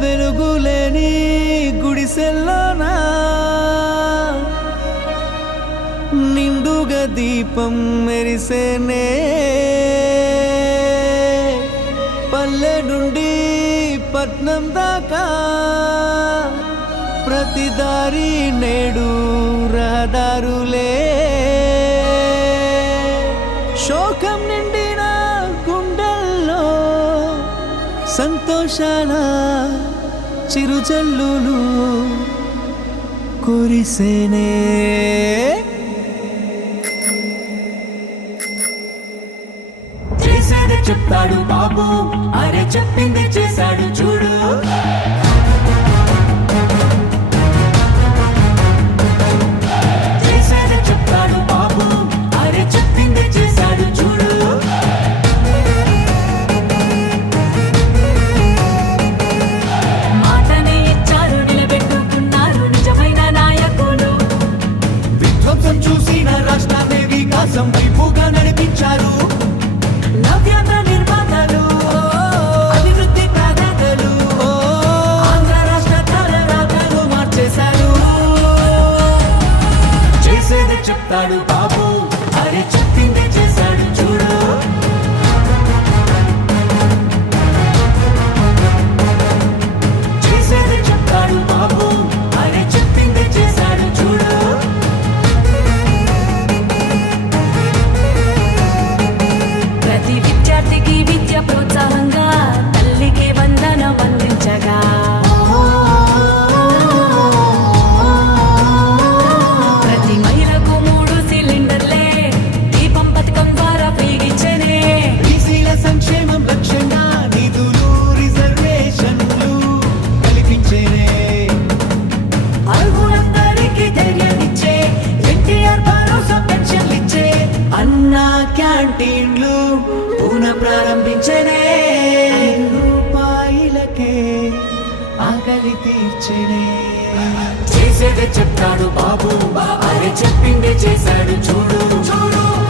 వెలుగులేని గుడిసెల్లోనా నిండుగా దీపం మెరిసేనే. పల్లె నుండి పట్నం దాకా ప్రతి దారి నేడు రహదారులే. సంతోషాల చిరుజల్లులు కురిసేనే. చేసేది చెప్తాడు బాబు అరే చెప్పింది వికాసం వైపుగా నడిపించారు. నవ్యాంధ్ర నిర్మాతలు అభివృద్ధి ప్రదాతలు ఆంధ్ర రాష్ట్ర తలరాతలు మార్చేశారు. చేసేది చెప్తాడు లాంటి ఇండ్లు పునః ప్రారంభించనే. రూపాయలకే ఆకలి తీర్చనే. చేసేదే చెప్తాడు బాబు. అరే చెప్పిందే చేశాడు చూడు చూడు.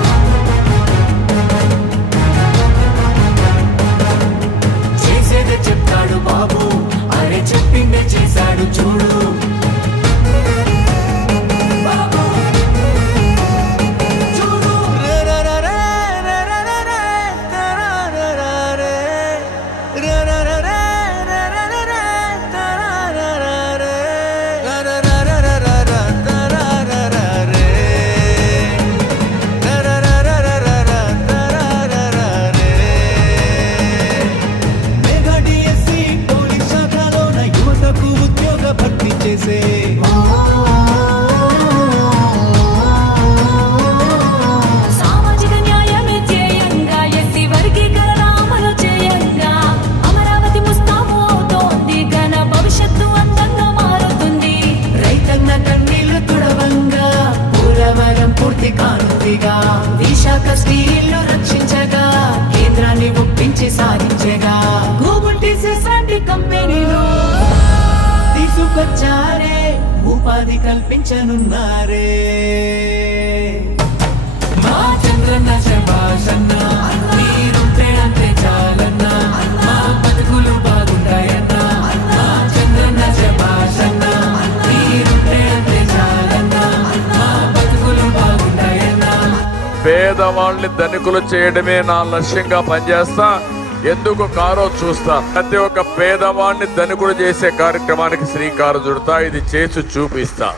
కాంతి కాంతిగా కానుందిగా విశాఖ స్టీల్ను రక్షించగా కేంద్రాన్ని ఒప్పించి సాధించగా. గూగుల్ టీసీఎస్ కంపెనీలో తీసుకొచ్చారే ఉపాధి కల్పించనున్నారే. మా చంద్రన్న శభాషన్న. పేదవాళ్ళని ధనికులు చేయడమే నా లక్ష్యంగా పనిచేస్తా. ఎందుకు కారో చూస్తా. ప్రతి ఒక్క పేదవాడిని ధనికుడు చేసే కార్యక్రమానికి శ్రీకారం చుడతా. ఇది చేసి చూపిస్తా.